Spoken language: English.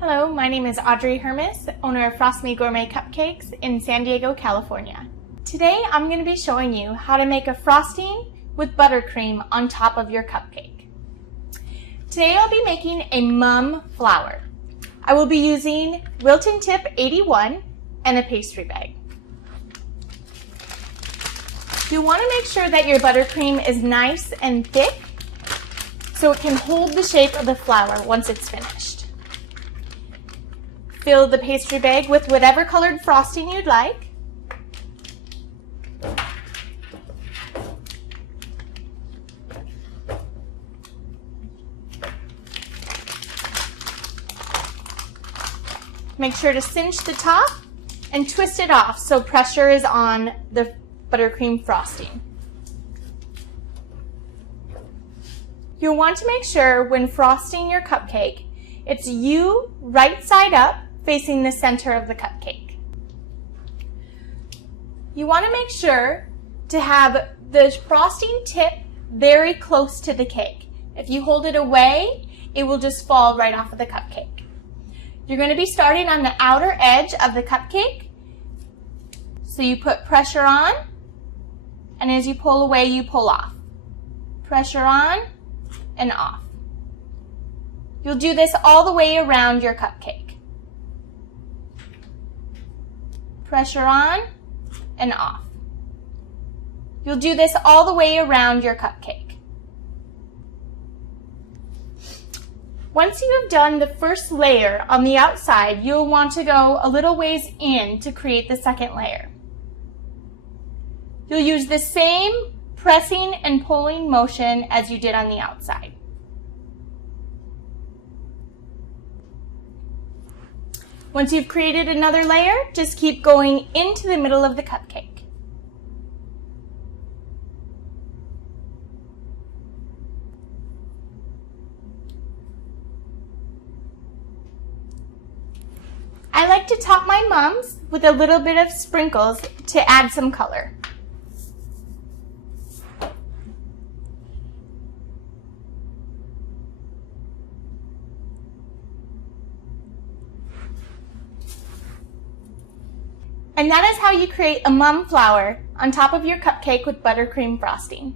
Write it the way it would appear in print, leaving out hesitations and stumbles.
Hello, my name is Audrey Hermes, owner of Frost Me Gourmet Cupcakes in San Diego, California. Today I'm going to be showing you how to make a frosting with buttercream on top of your cupcake. Today I'll be making a mum flower. I will be using Wilton Tip 81 and a pastry bag. You want to make sure that your buttercream is nice and thick so it can hold the shape of the flower once it's finished. Fill the pastry bag with whatever colored frosting you'd like. Make sure to cinch the top and twist it off so pressure is on the buttercream frosting. You'll want to make sure when frosting your cupcake, it's you right side up facing the center of the cupcake. You want to make sure to have the frosting tip very close to the cake. If you hold it away, it will just fall right off of the cupcake. You're going to be starting on the outer edge of the cupcake. So you put pressure on, and as you pull away, you pull off. Pressure on and off. You'll do this all the way around your cupcake. Pressure on and off. You'll do this all the way around your cupcake. Once you have done the first layer on the outside, you'll want to go a little ways in to create the second layer. You'll use the same pressing and pulling motion as you did on the outside. Once you've created another layer, just keep going into the middle of the cupcake. I like to top my mums with a little bit of sprinkles to add some color. And that is how you create a mum flower on top of your cupcake with buttercream frosting.